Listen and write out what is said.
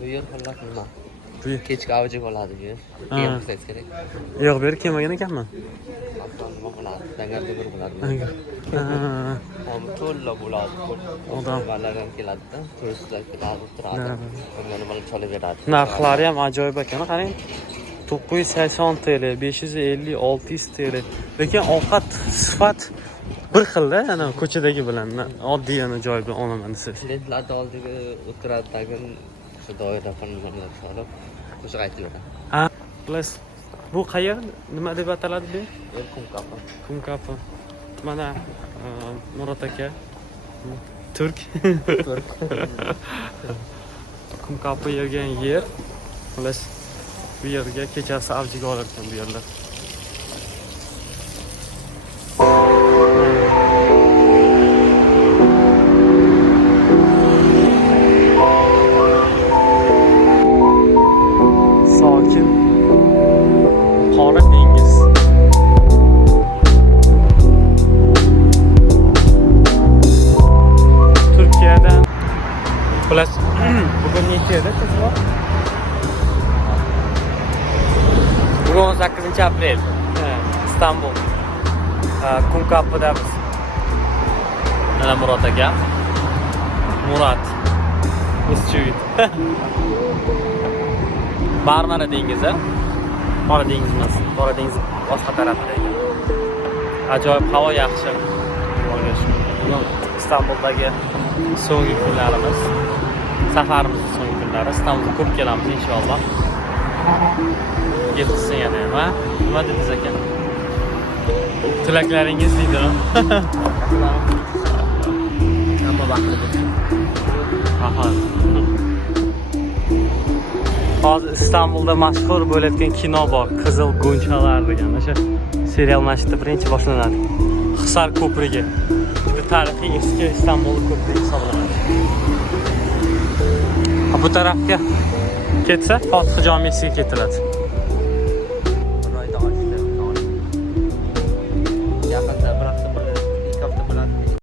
Bu yer xullas nima? Bu yer. Kechki avji bo'ladi bu yer. Keyin qilsangiz kerak. Yo'q, bu yer kelmagan ekanman. Aslida nima bo'ladi? Dangarda bir bo'ladi. Ha. Hozir to'la bo'ladi. Odam. Odamlar keladi-da, turistlar keladi, turadi. Bundan bilan cholaveradi. Narxlari ham ajoyib ekan, qarang. 980 TL, 550, 600 TL. Lekin ovqat sifat bir xilda, ana ko'chadagi bilan, oddiy yana joy bilan olaman desiz. Klientlarni oldiga o'tiradidagi shu doira qilganlar solib, qo'shiq aytaveradi. Ha, plus bu qayer, nima deb ataladi bu? Kumkapi. Kumkapi. Mana Murat aka Turk. Kumkapi yurgan yer. Plus bu yerga kechasi avjiga olarkan bu yerlar. Sokin Qora dengiz. Turkiyadan plus bugun necha edi qizlar? Bugun 18-aprel. İstanbul. Kumkapi'da biz. Mana Murat aka. Murat. O'zchivit. Marmara dengizi. Qora dengiz emas. Qora dengiz boshqa tarafida ekan. Ajoyib havo yaxshi. Bugun İstanbuldagi so'nggi kunlarimiz. Safarimizning so'nggi kunlari. İstanbulga ko'p kelamiz inshaalloh. Yetsin yana ha? Nima dedingiz aka? Tilaklaringiz deydi. Hamma vaqtida bo'lsin. Aha. Hozir İstanbulda mashhur bo'layotgan kino bor, Qizil G'unchalar degan. O'sha serial mashhurda birinchi boshlanadi. Hisar ko'prigi. Juda tarixiy eski İstanbul ko'prigi hisoblanadi. Bu tarafga ketsa, Fotih jomisiga ketiladi.